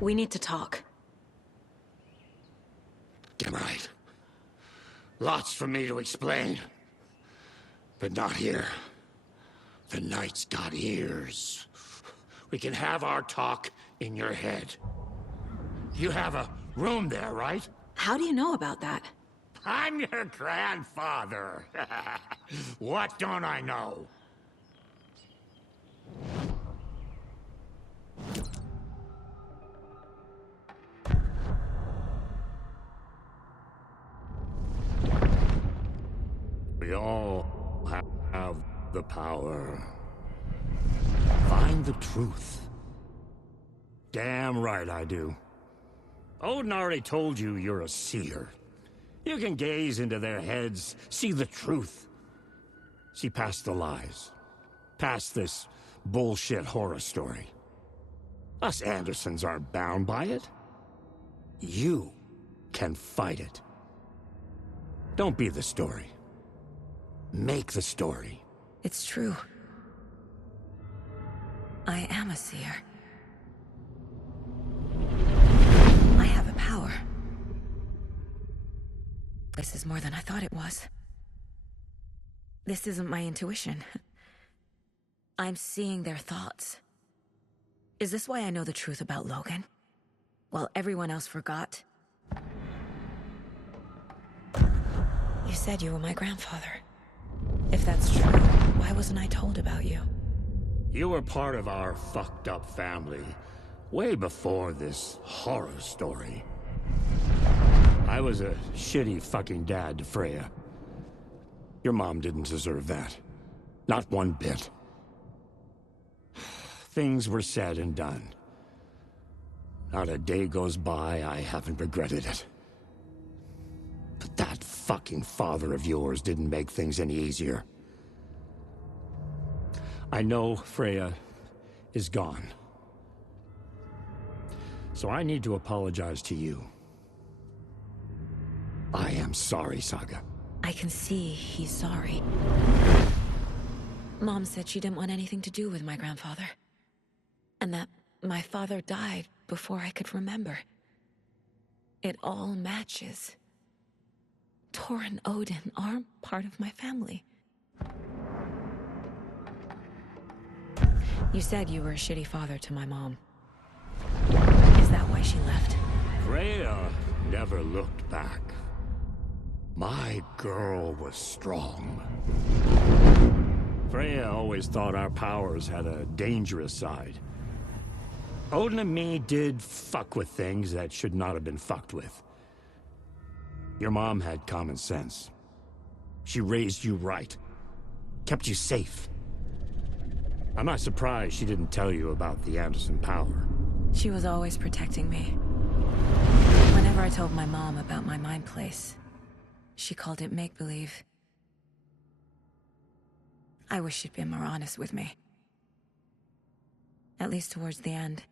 We need to talk. Damn right. Lots for me to explain. But not here. The night's got ears. We can have our talk in your head. You have a room there, right? How do you know about that? I'm your grandfather. What don't I know? We all have the power. Find the truth. Damn right I do. Odin already told you you're a seer. You can gaze into their heads, see the truth. See past the lies. Past this bullshit horror story. Us Andersons aren't bound by it. You can fight it. Don't be the story. Make the story. It's true. I am a seer. I have a power. This is more than I thought it was. This isn't my intuition. I'm seeing their thoughts. Is this why I know the truth about Logan? While everyone else forgot? You said you were my grandfather. If that's true, why wasn't I told about you? You were part of our fucked up family, way before this horror story. I was a shitty fucking dad to Freya. Your mom didn't deserve that. Not one bit. Things were said and done. Not a day goes by I haven't regretted it. But that fucking father of yours didn't make things any easier. I know Freya is gone. So I need to apologize to you. I am sorry, Saga. I can see he's sorry. Mom said she didn't want anything to do with my grandfather. And that my father died before I could remember. It all matches. Tor and Odin aren't part of my family. You said you were a shitty father to my mom. Is that why she left? Freya never looked back. My girl was strong. Freya always thought our powers had a dangerous side. Odin and me did fuck with things that should not have been fucked with. Your mom had common sense. She raised you right. Kept you safe. I'm not surprised she didn't tell you about the Anderson power. She was always protecting me. Whenever I told my mom about my mind place, she called it make-believe. I wish she'd been more honest with me. At least towards the end.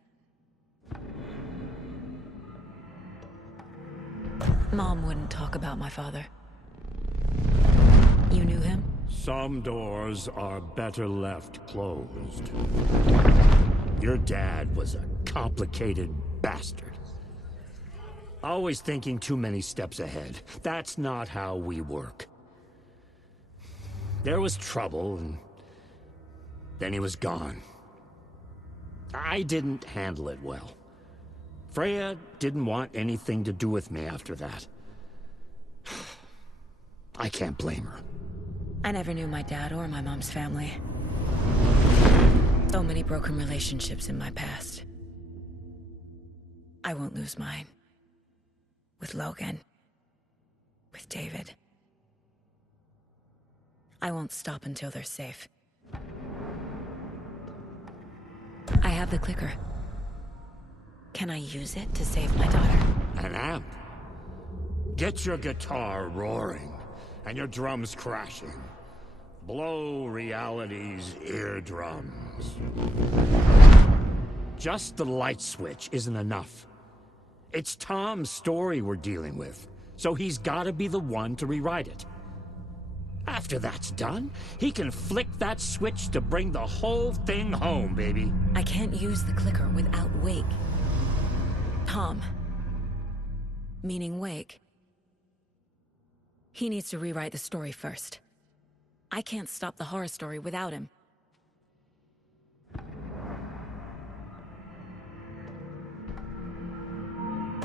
Mom wouldn't talk about my father. You knew him? Some doors are better left closed. Your dad was a complicated bastard. Always thinking too many steps ahead. That's not how we work. There was trouble, and then he was gone. I didn't handle it well. Freya didn't want anything to do with me after that. I can't blame her. I never knew my dad or my mom's family. So many broken relationships in my past. I won't lose mine. With Logan. With David. I won't stop until they're safe. I have the clicker. Can I use it to save my daughter? An amp? Get your guitar roaring, and your drums crashing. Blow reality's eardrums. Just the light switch isn't enough. It's Tom's story we're dealing with, so he's gotta be the one to rewrite it. After that's done, he can flick that switch to bring the whole thing home, baby. I can't use the clicker without Wake. Tom, meaning Wake. He needs to rewrite the story first. I can't stop the horror story without him.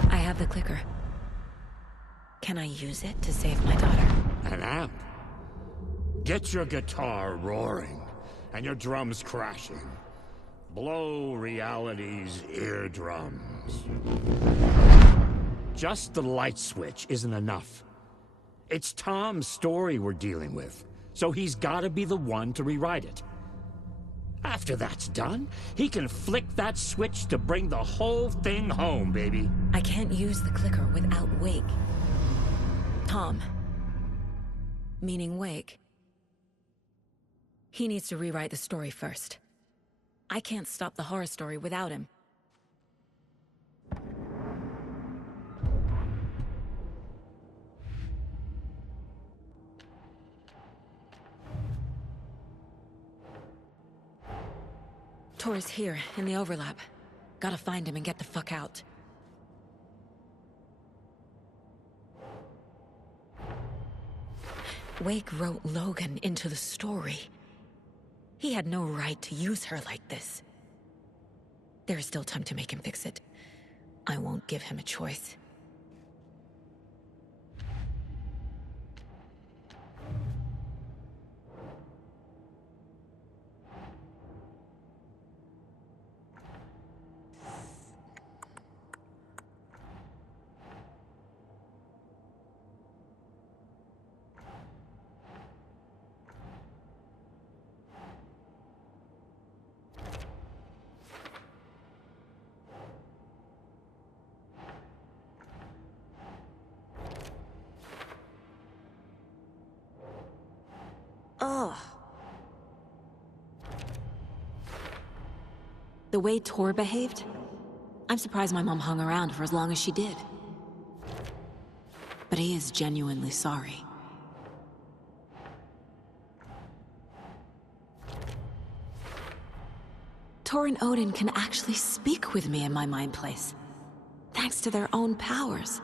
I have the clicker. Can I use it to save my daughter? An amp? Get your guitar roaring, and your drums crashing. Blow reality's eardrums. Just the light switch isn't enough. It's Tom's story we're dealing with, so he's gotta be the one to rewrite it. After that's done, he can flick that switch to bring the whole thing home, baby. I can't use the clicker without Wake. Tom, meaning Wake. He needs to rewrite the story first. I can't stop the horror story without him. Tor's here, in the overlap. Gotta find him and get the fuck out. Wake wrote Logan into the story. He had no right to use her like this. There is still time to make him fix it. I won't give him a choice. Ugh. The way Tor behaved? I'm surprised my mom hung around for as long as she did. But he is genuinely sorry. Tor and Odin can actually speak with me in my mind place, thanks to their own powers.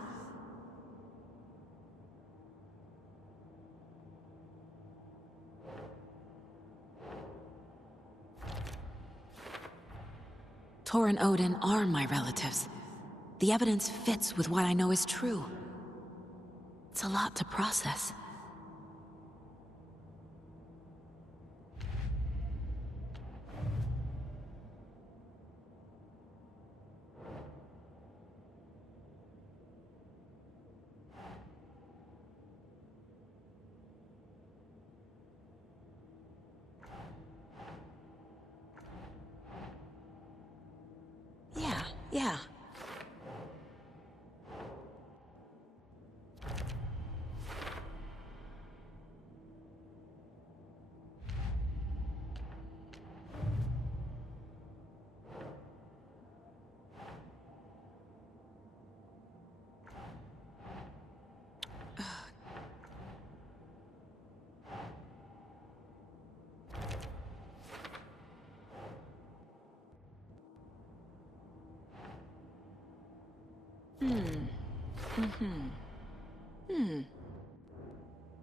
Tor and Odin are my relatives. The evidence fits with what I know is true. It's a lot to process. Yeah.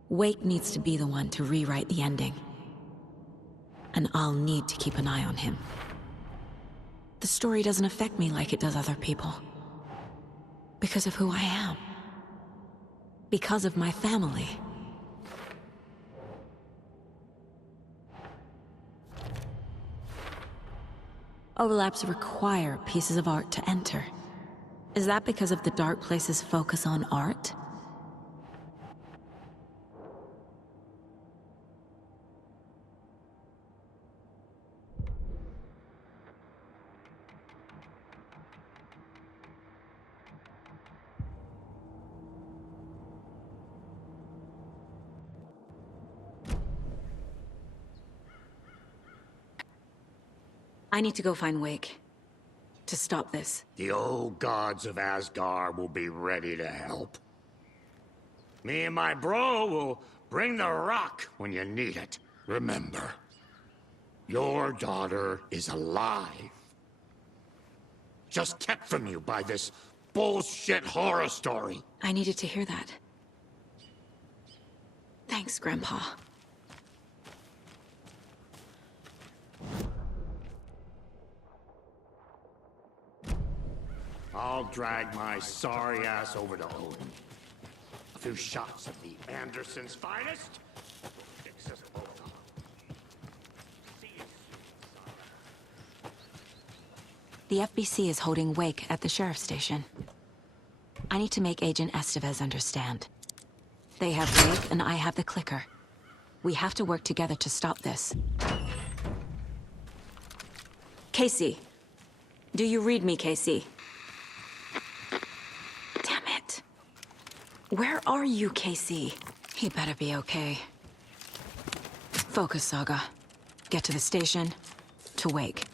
Wake needs to be the one to rewrite the ending. And I'll need to keep an eye on him. The story doesn't affect me like it does other people. Because of who I am. Because of my family. Overlaps require pieces of art to enter. Is that because of the Dark Place's focus on art? I need to go find Wake. To stop this. The old gods of Asgard will be ready to help. Me and my bro will bring the rock when you need it. Remember, your daughter is alive. just kept from you by this bullshit horror story. I needed to hear that. Thanks, Grandpa. I'll drag my sorry ass over to Odin. A few shots of the Andersons' finest. Fix us both up. See you soon, son. The FBC is holding wake at the sheriff's station. I need to make Agent Estevez understand. They have wake and I have the clicker. We have to work together to stop this. Casey. Do you read me, Casey? Damn it. Where are you, Casey? He better be okay. Focus, Saga. Get to the station, to wake.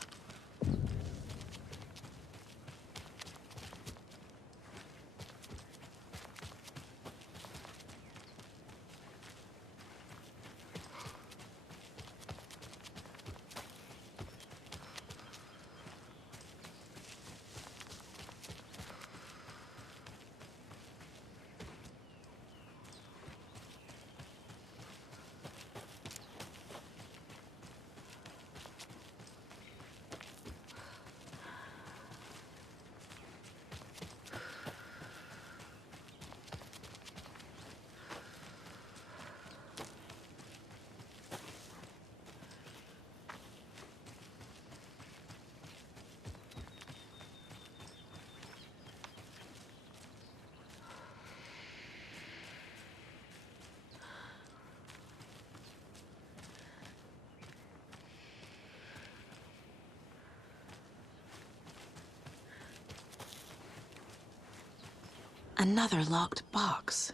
Another locked box.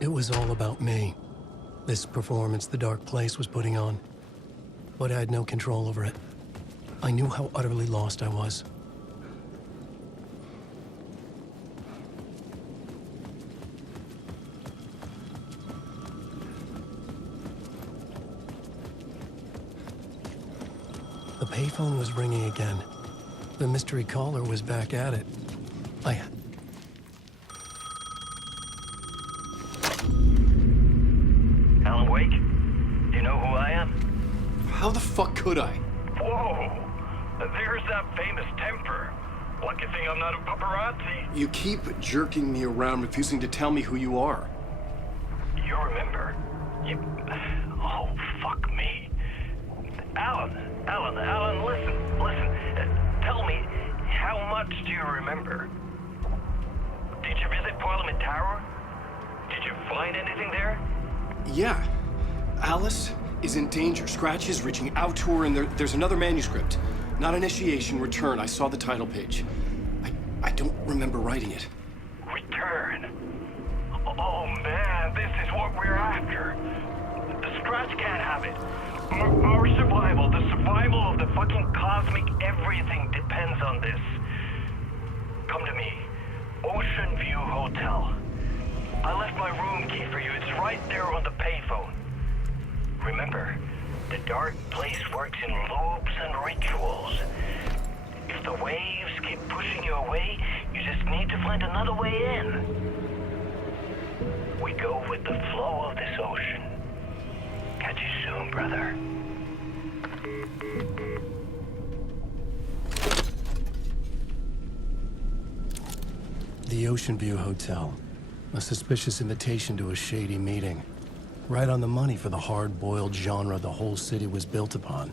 It was all about me. This performance the Dark Place was putting on. But I had no control over it. I knew how utterly lost I was. The payphone was ringing again. The mystery caller was back at it. Alan Wake? Do you know who I am? How the fuck could I? Whoa! There's that famous temper. Lucky thing I'm not a paparazzi. You keep jerking me around, refusing to tell me who you are. You remember? Oh, fuck me. Alan, listen. Tell me, how much do you remember? Did you visit Parliament Tower? Did you find anything there? Yeah. Alice is in danger. Scratch is reaching out to her, and there's another manuscript. Not initiation, return. I saw the title page. I don't remember writing it. Return? Oh man, this is what we're after. The Scratch can't have it. Our survival, the survival of the fucking cosmic everything depends on this. Come to me. Ocean View Hotel. I left my room key for you. It's right there on the payphone. Remember, the Dark Place works in loops and rituals. If the waves keep pushing you away, you just need to find another way in. We go with the flow of this ocean. Catch you soon, brother. The Ocean View Hotel. A suspicious invitation to a shady meeting. Right on the money for the hard-boiled genre the whole city was built upon.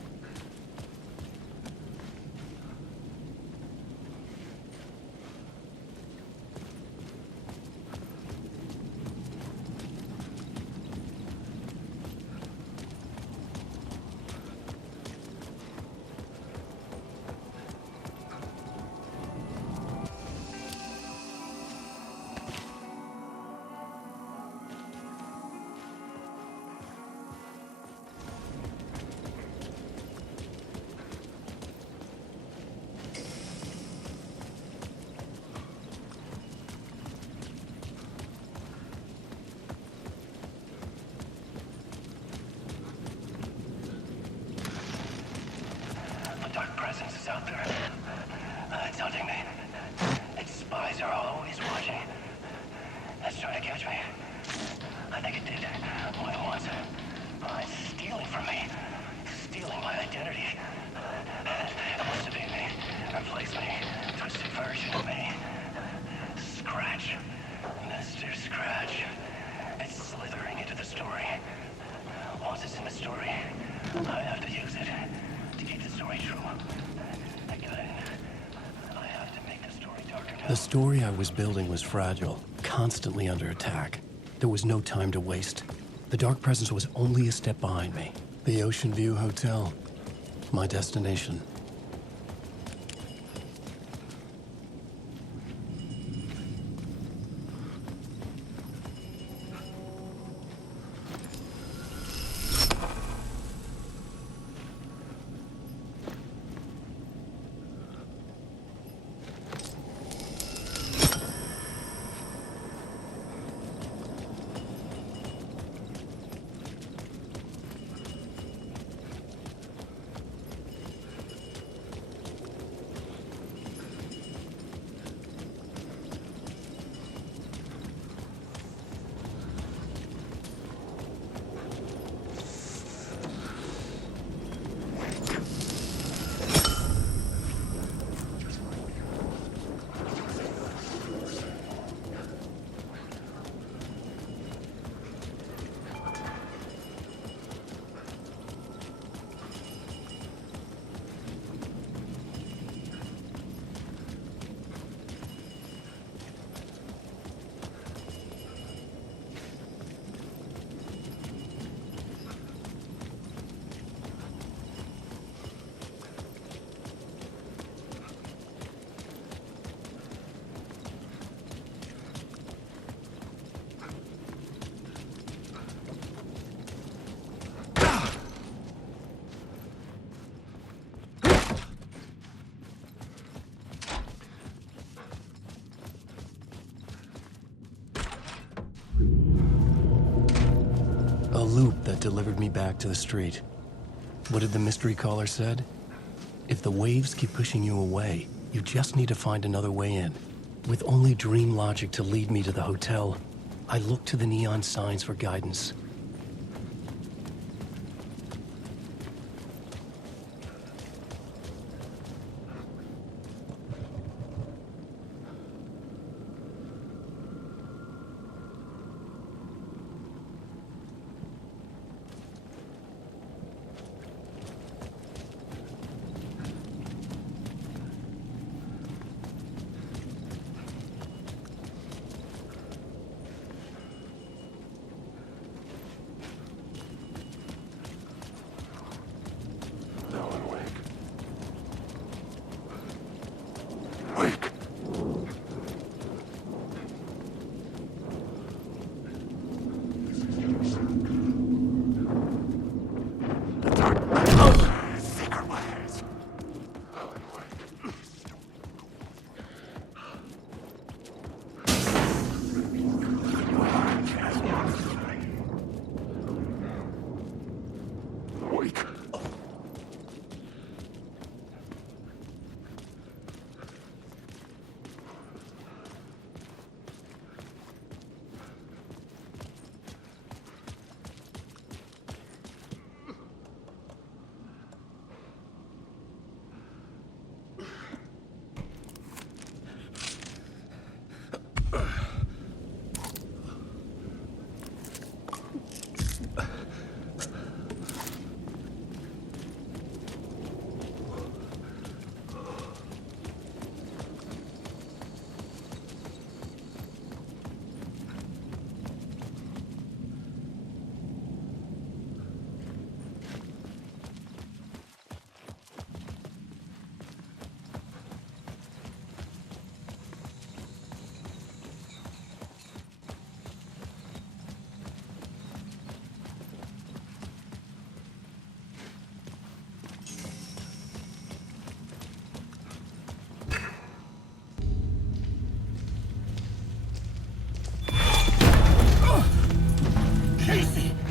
Out there. It's hunting me. Its spies are always watching. It's trying to catch me. I think it did more than once. It's stealing from me. Stealing my identity. It wants to be me. Replace me. Twisted version of me. Scratch. Mr. Scratch. It's slithering into the story. Once it's in the story, I have to use it to keep the story true. The story I was building was fragile, constantly under attack. There was no time to waste. The Dark Presence was only a step behind me. The Ocean View Hotel, my destination. loop that delivered me back to the street. What did the mystery caller said? If the waves keep pushing you away, you just need to find another way in. With only dream logic to lead me to the hotel, I looked to the neon signs for guidance.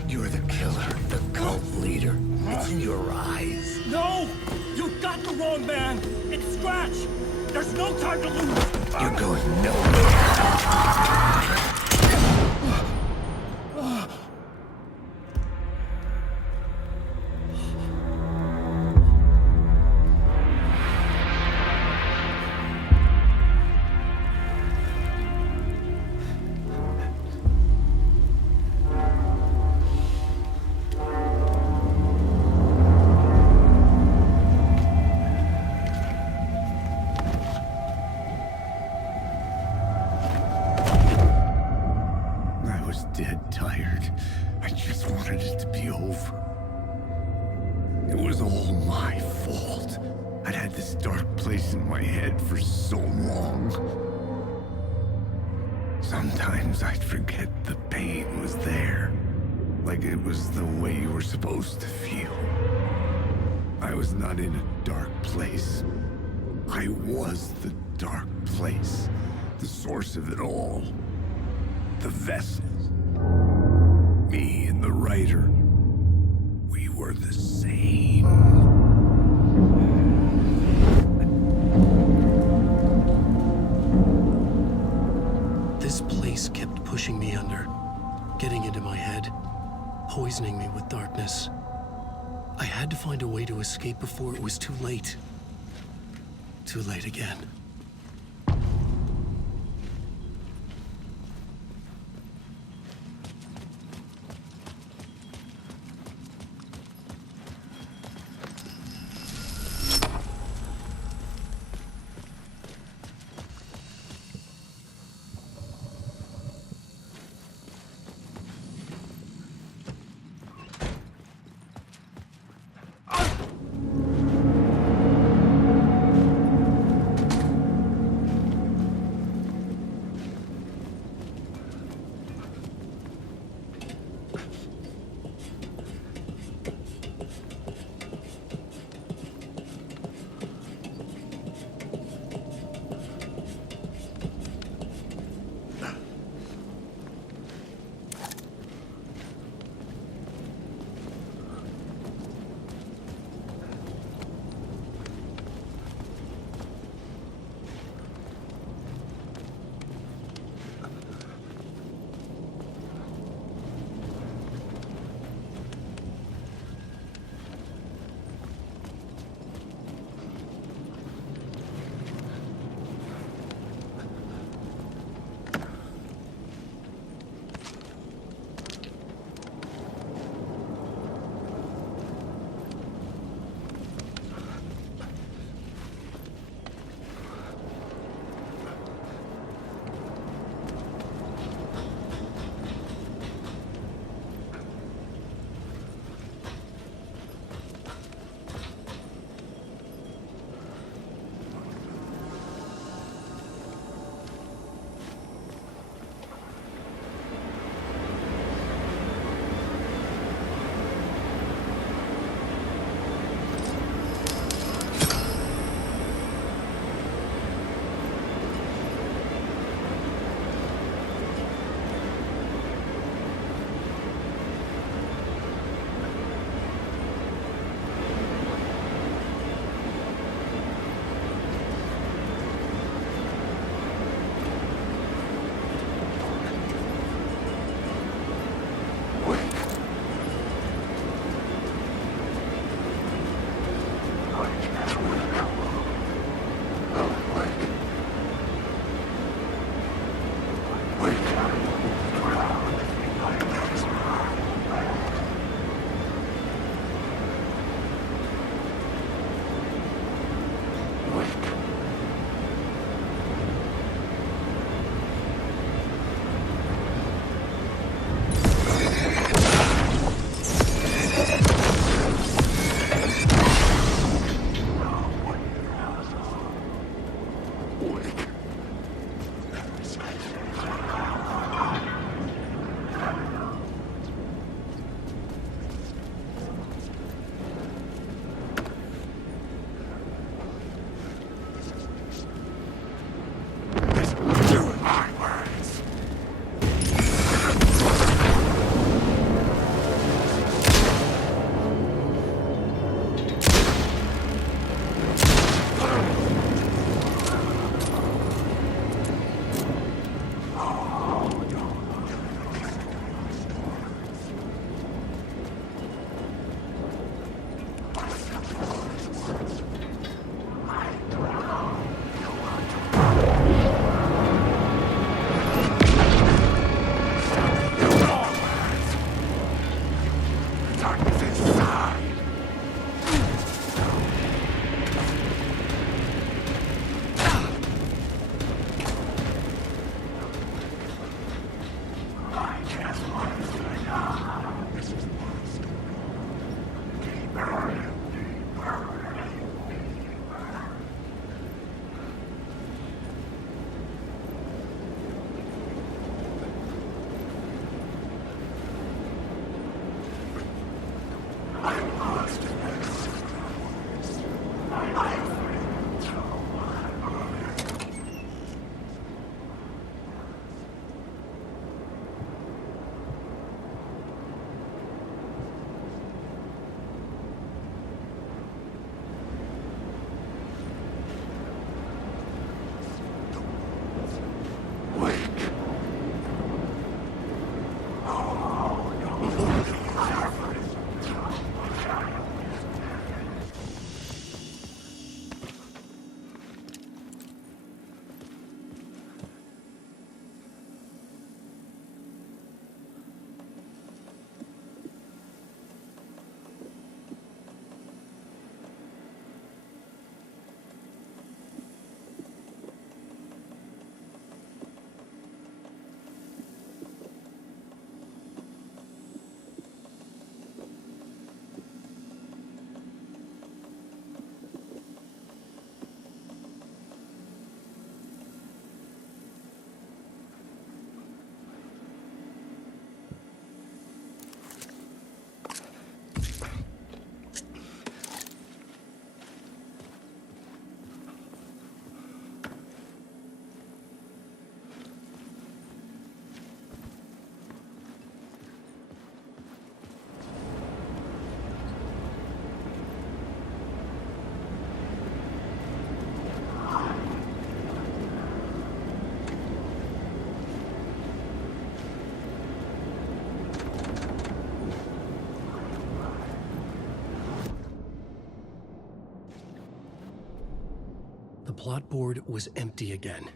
You're the killer, the cult leader. It's in your eyes. No! You got the wrong man! It's Scratch! There's no time to lose! You're going nowhere. Dead tired. I just wanted it to be over. It was all my fault. I'd had this dark place in my head for so long. Sometimes I'd forget the pain was there. Like it was the way you were supposed to feel. I was not in a dark place. I was the dark place. The source of it all. The vessel. Me and the writer, we were the same. This place kept pushing me under, getting into my head, poisoning me with darkness. I had to find a way to escape before it was too late. Too late again. plot board was empty again.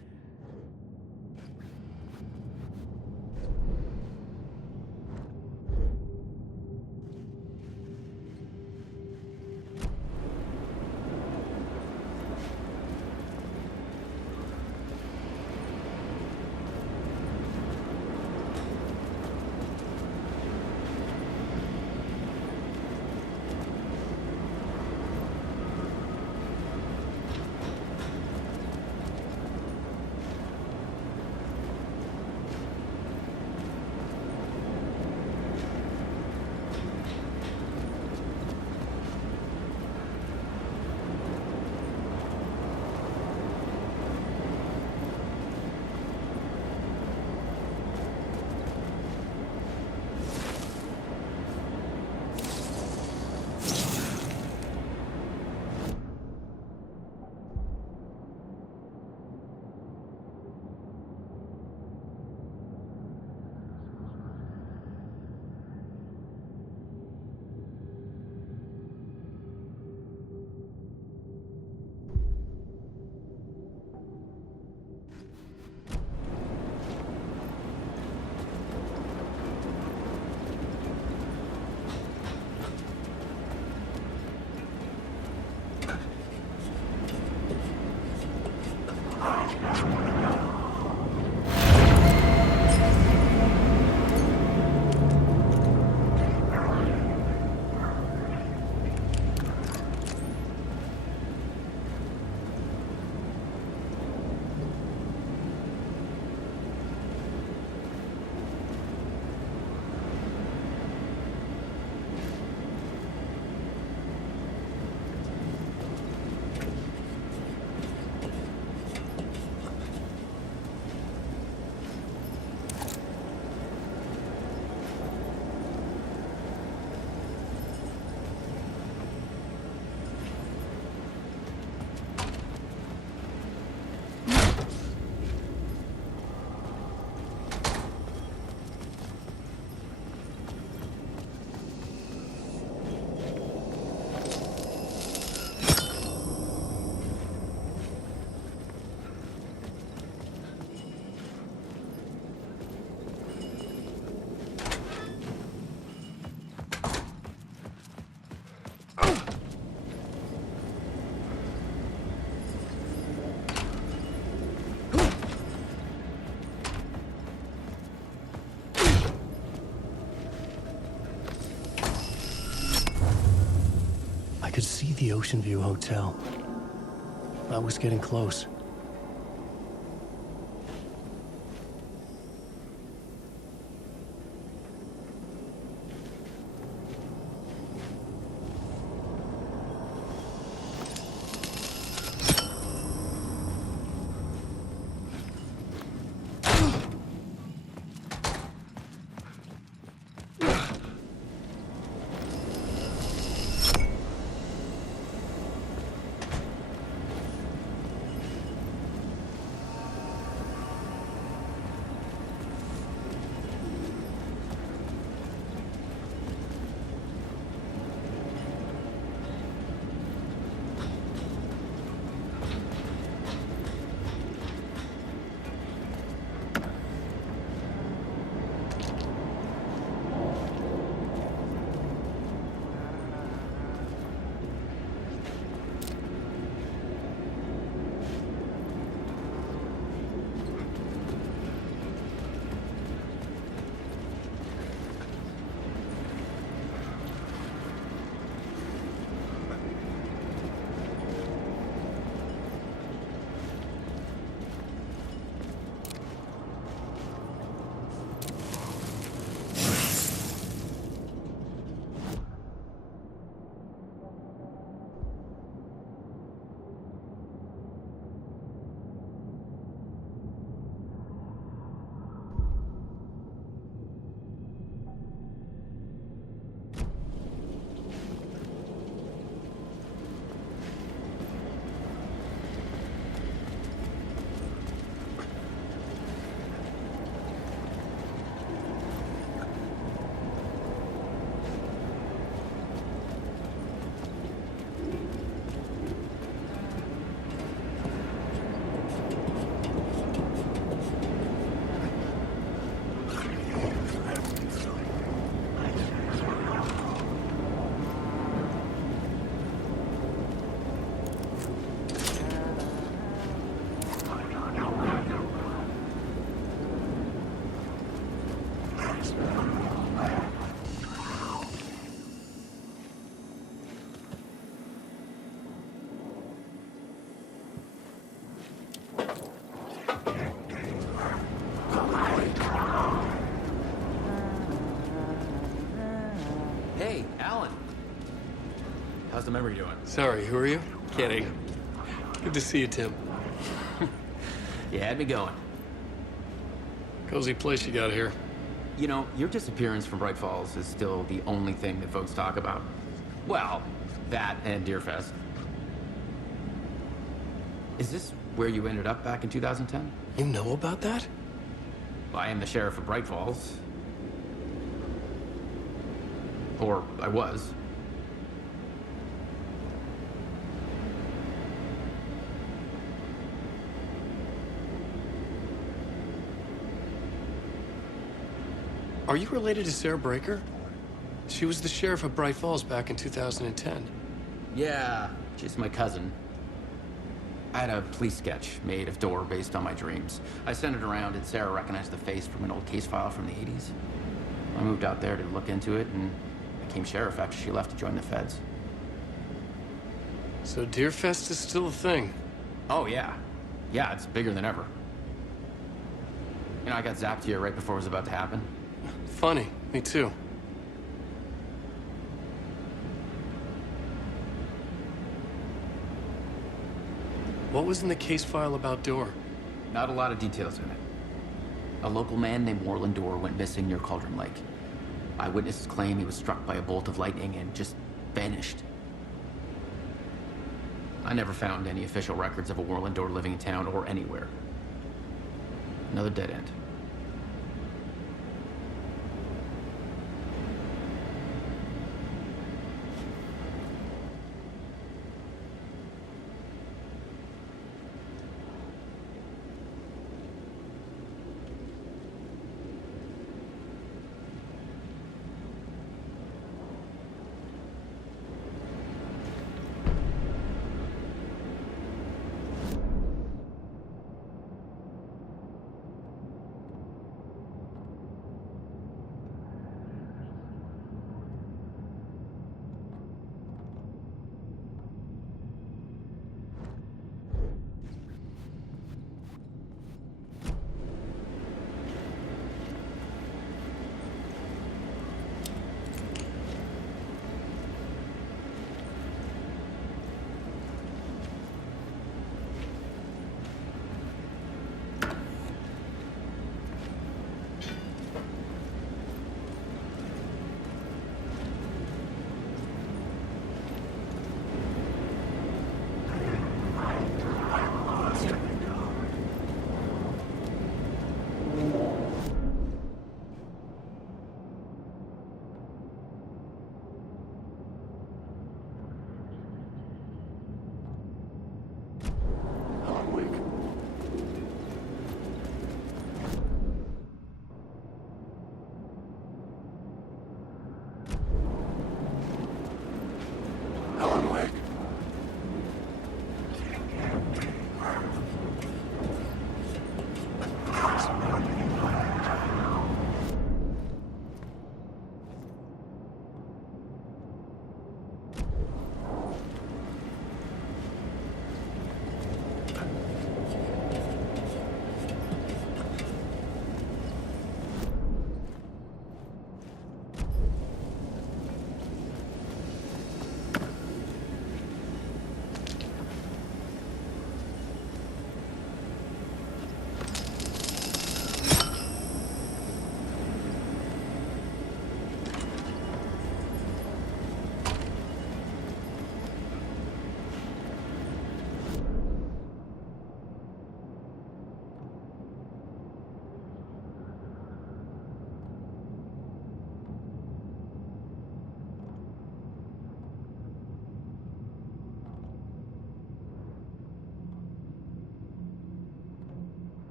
I could see the Ocean View Hotel. I was getting close. Hey, Alan. How's the memory doing? Sorry, who are you? Kidding. Good to see you, Tim. You had me going. Cozy place you got here. You know, your disappearance from Bright Falls is still the only thing that folks talk about. Well, that and Deerfest. Is this where you ended up back in 2010? You know about that? I am the sheriff of Bright Falls. Or I was. Are you related to Sarah Breaker? She was the sheriff of Bright Falls back in 2010. Yeah, she's my cousin. I had a police sketch made of Door based on my dreams. I sent it around and Sarah recognized the face from an old case file from the 80s. I moved out there to look into it and became sheriff after she left to join the feds. So Deerfest is still a thing? Oh, yeah. Yeah, it's bigger than ever. You know, I got zapped here right before it was about to happen. Funny, me too. What was in the case file about Door? Not a lot of details in it. A local man named Warland Door went missing near Cauldron Lake. Eyewitnesses claim he was struck by a bolt of lightning and just vanished. I never found any official records of a Warland Door living in town or anywhere. Another dead end.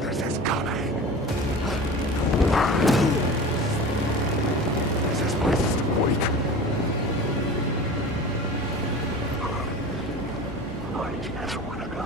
This is coming. This is my system weak. I can't want to go.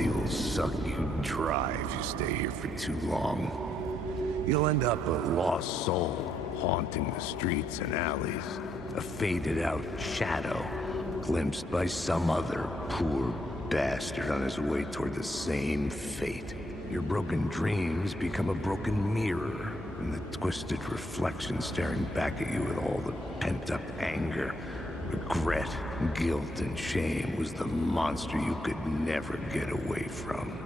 city will suck you dry if you stay here for too long. You'll end up a lost soul, haunting the streets and alleys. A faded-out shadow, glimpsed by some other poor bastard on his way toward the same fate. Your broken dreams become a broken mirror, and the twisted reflection staring back at you with all the pent-up anger, regret, guilt, and shame was the monster you could never get away from.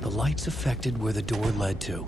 The lights affected where the door led to.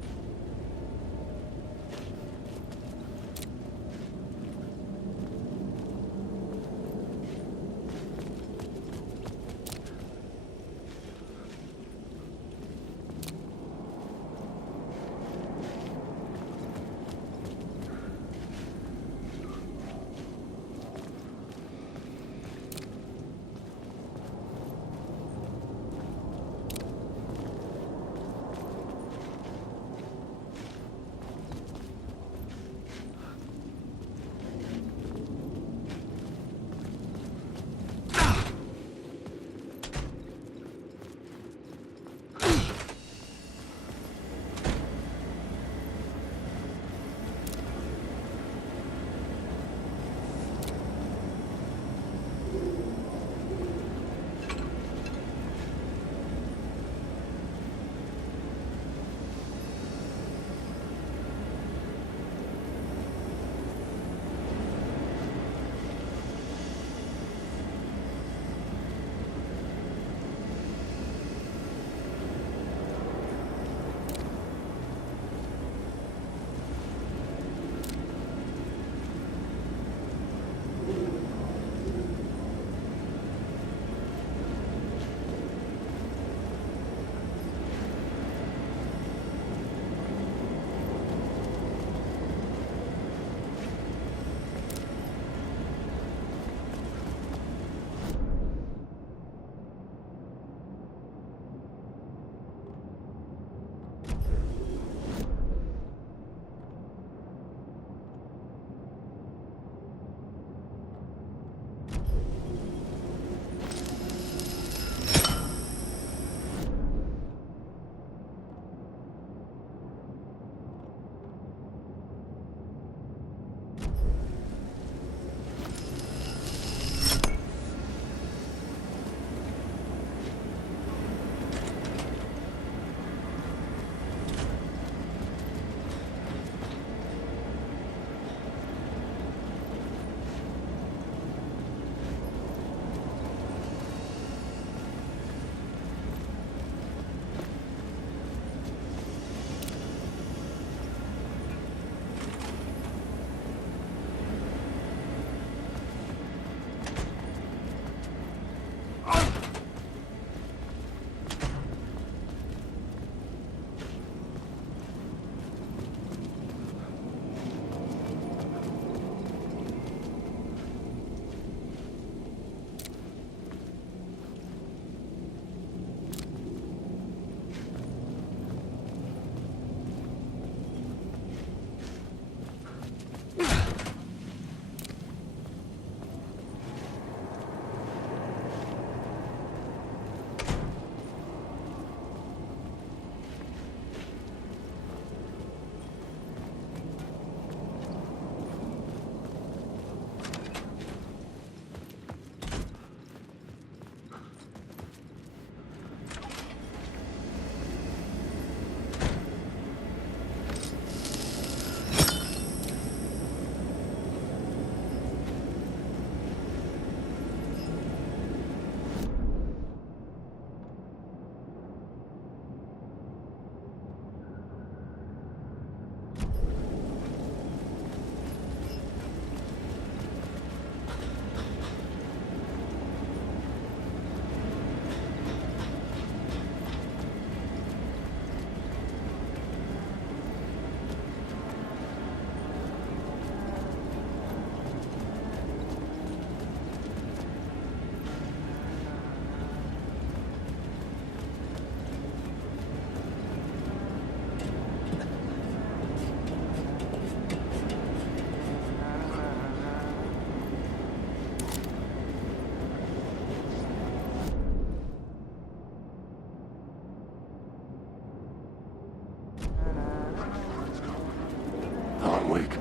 Alan Wake.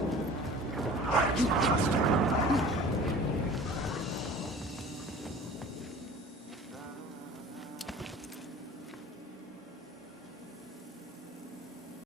I trust